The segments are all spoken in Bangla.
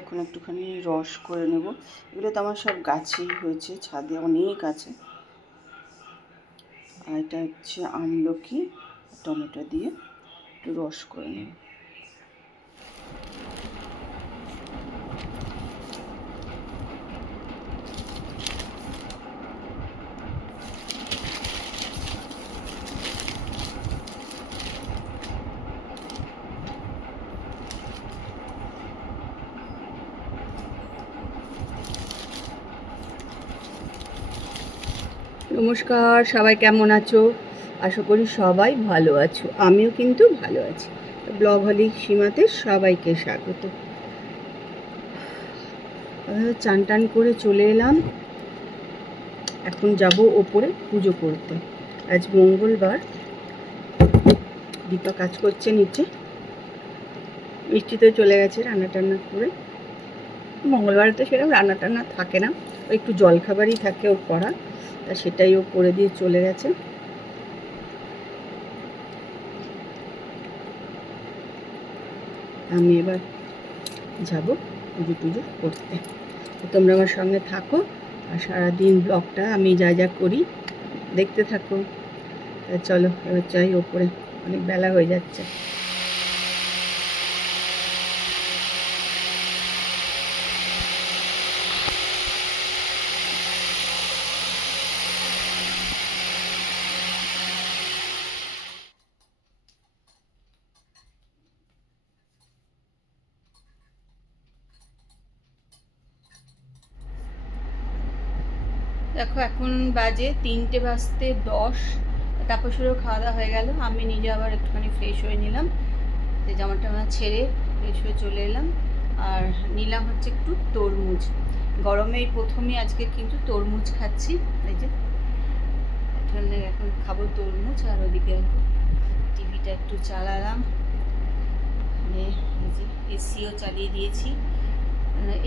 এখন একটুখানি রস করে নেব। এগুলো তো আমার সব গাছেই হয়েছে, ছাদে অনেক আছে। আর এটা হচ্ছে আমলকি, টমেটো দিয়ে একটু রস করে নেব। নমস্কার, সবাই কেমন আছো? আশা করি সবাই ভালো আছো, আমিও কিন্তু ভালো আছি। ব্লগ হলি সীমাতে সবাইকে স্বাগত। চান টান করে চলে এলাম, এখন যাব ওপরে পুজো করতে। আজ মঙ্গলবার, দীপা কাজ করছে নিচে, মিষ্টিতে চলে গেছে রান্না টান্না করে। মঙ্গলবারে তো সেরকম রান্না টান্না থাকে না, একটু জলখাবারই থাকে ওর করা, তা সেটাই ও করে দিয়ে চলে গেছে। আমি এবার যাব পুজো টুজো করতে। তোমরা আমার সঙ্গে থাকো আর সারাদিন ব্লগটা আমি যা যা করি দেখতে থাকো। চলো এবার যাই ওপরে, অনেক বেলা হয়ে যাচ্ছে। দেখো এখন বাজে 3:10। তাপসেরও খাওয়া দাওয়া হয়ে গেল, আমি নিজে আবার একটুখানি ফ্রেশ হয়ে নিলাম, যে জামাটা ছেড়ে ফ্রেশ হয়ে চলে এলাম। আর নিলাম হচ্ছে একটু তরমুজ, গরমে এই প্রথমই আজকে কিন্তু তরমুজ খাচ্ছি। এই যে এখানে এখন খাবো তরমুজ। আর ওদিকে টিভিটা একটু চালালাম, এই যে এসিও চালিয়ে দিয়েছি।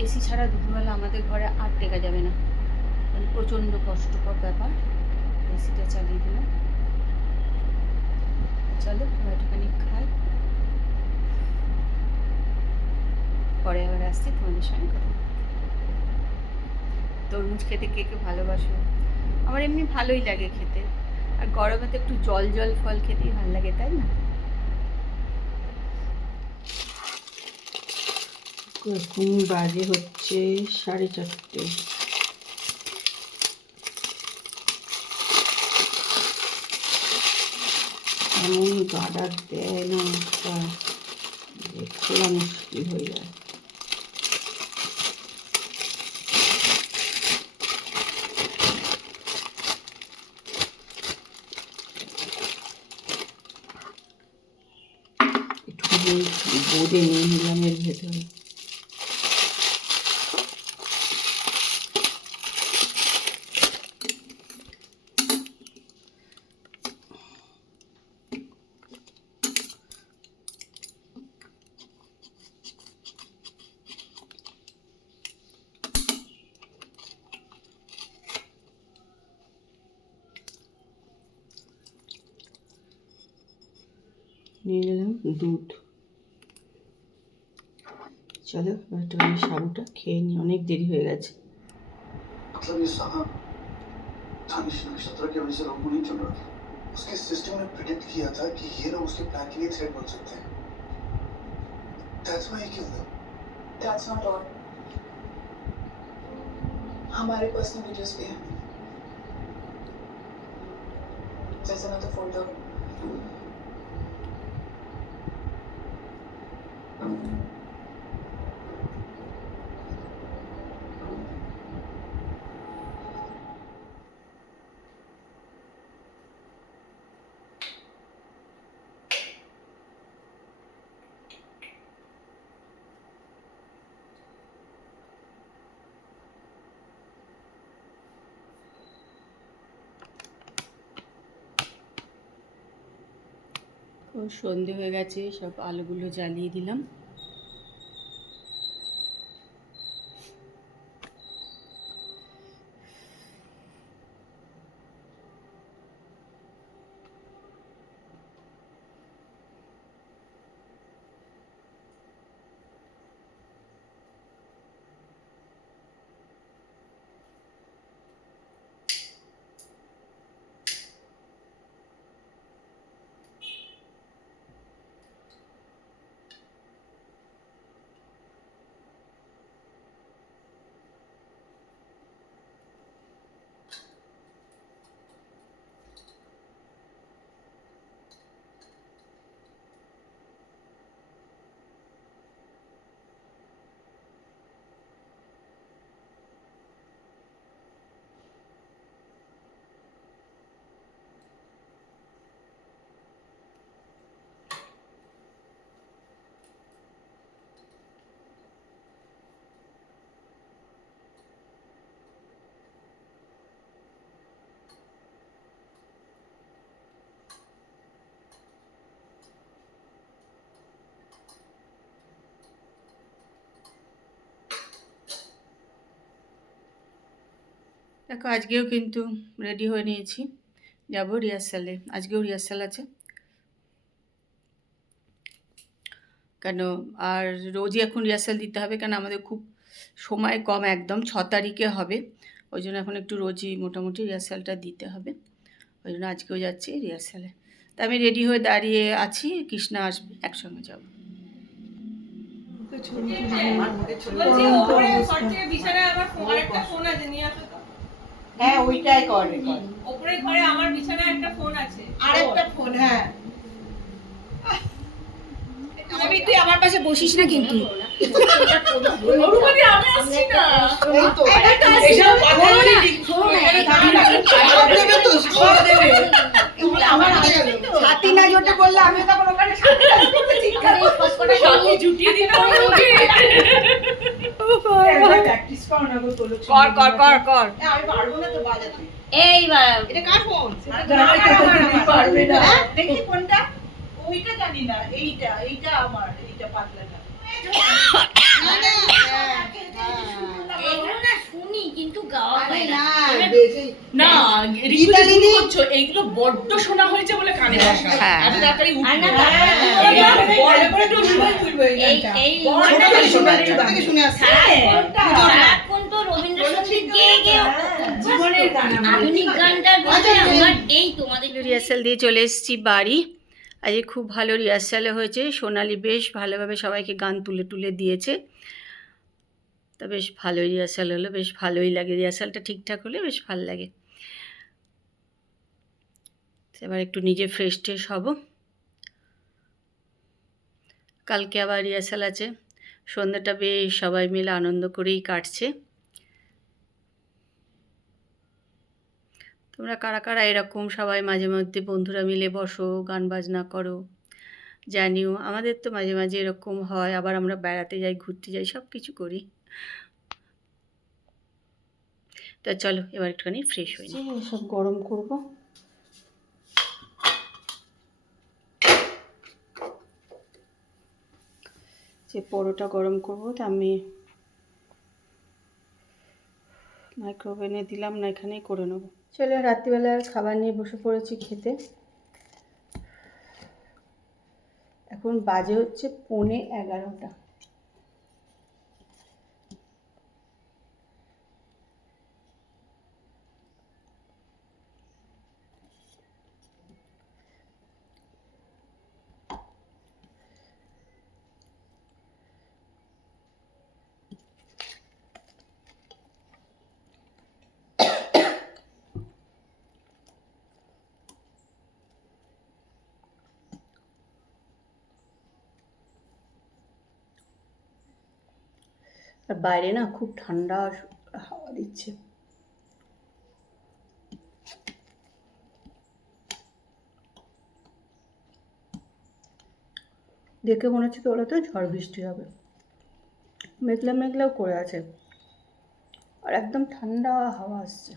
এসি ছাড়া দুপুরবেলা আমাদের ঘরে আর টেকা যাবে না, প্রচণ্ড কষ্টকর ব্যাপার। এসিটা চালিয়ে দিলাম। চলো একটুখানি খাই, পরে আবার আসছি তোমাদের সঙ্গে কথা। তরমুজ খেতে কে কে ভালোবাসো? আমার এমনি ভালোই লাগে খেতে, আর গরমে তো একটু জল জল ফল খেতেই ভালো লাগে, তাই না? এখন বাজে হচ্ছে 4:30। এমন গাডা দেয় না একটা, খোলা মুশকিল হয়ে যায়। একটু বোঁদে নিয়ে নিলাম এর ভেতরে। নিয়ে নিলাম দুধ। চলো একটুখানি সাবুটা খেয়ে নিই, অনেক দেরি হয়ে গেছে। की वजह से रोबो नहीं चल रहा था। उसके सिस्टम ने प्रेडिक्ट किया था कि ये लोग उसके प्लान के लिए थ्रेट बन सकते हैं। That's why he killed them. That's not all. हमारे पर्सनल वीडियोस भी हैं। There's another folder. সন্ধে হয়ে গেছে, সব আলোগুলো জ্বালিয়ে দিলাম। দেখো আজকেও কিন্তু রেডি হয়ে নিয়েছি, যাবো রিহার্সালে। আজকেও রিহার্সাল আছে, কেন আর রোজই এখন রিহার্সাল দিতে হবে, কেন আমাদের খুব সময় কম, একদম 6 তারিখে হবে। ওই জন্য এখন একটু রোজই মোটামুটি রিহার্সালটা দিতে হবে, ওই জন্য আজকেও যাচ্ছি রিহার্সালে। তা আমি রেডি হয়ে দাঁড়িয়ে আছি, কৃষ্ণা আসবে, একসঙ্গে যাব। হ্যাঁ ওইটাই করে, ওপরে ঘরে আমার বিছানায় একটা ফোন আছে, আরেকটা ফোন। হ্যাঁ আমি, তুই আমার পাশে বসিস না কিন্তু। সাথী না জোটে বললে আমি তখন ওখানে দেখি কোনটা, ওইটা জানি না, এইটা এইটা আমার, এইটা পাতলাটা। শুনি কিন্তু গাওয়া হয় না। না রিতা দিদি এইগুলো বড্ড শোনা হয়েছে বলে কানে আসে। আমি তাড়াতাড়ি উঠি না, বড় করে একটু শুনে তুলবো। এই থেকে শুনে আসছে এখন তো রবীন্দ্রসঙ্গীত গেয়ে গেয়ে জীবনের গান, আধুনিক গানটার বলতে আমার এই তোমাদের রিহার্সাল দিয়ে চলে এসেছি বাড়ি। আজকে খুব ভালো রিহার্সালে হয়েছে, সোনালি বেশ ভালোভাবে সবাইকে গান তুলে তুলে দিয়েছে, তা বেশ ভালোই রিহার্সাল হলো, বেশ ভালোই লাগে। রিহার্সালটা ঠিকঠাক হলে বেশ ভালো লাগে। এবার একটু নিজে ফ্রেশ ট্রেশ হব, কালকে আবার রিহার্সাল আছে। সন্ধ্যাটা বেশ সবাই মিলে আনন্দ করেই কাটছে। তোমরা কারা কারা এরকম সবাই মাঝে মধ্যে বন্ধুরা মিলে বসো, গান বাজনা করো জানিও। আমাদের তো মাঝে মাঝে এরকম হয়, আবার আমরা বেড়াতে যাই, ঘুরতে যাই, সব কিছু করি। তা চলো এবার একটুখানি ফ্রেশ হয়ে নিই, সব গরম করব। যে পরোটা গরম করব, তা আমি মাইক্রোওভেনে দিলাম না, এখানেই করে নেব। চলো রাত্রিবেলার খাবার নিয়ে বসে পড়েছি খেতে। এখন বাজে হচ্ছে 11:15। আর বাইরে না খুব ঠান্ডা হাওয়া দিচ্ছে। দেখে মনে হচ্ছে কি বলতো, ঝড় বৃষ্টি হবে, মেঘলা মেঘলাও করে আছে, আর একদম ঠান্ডা হাওয়া আসছে।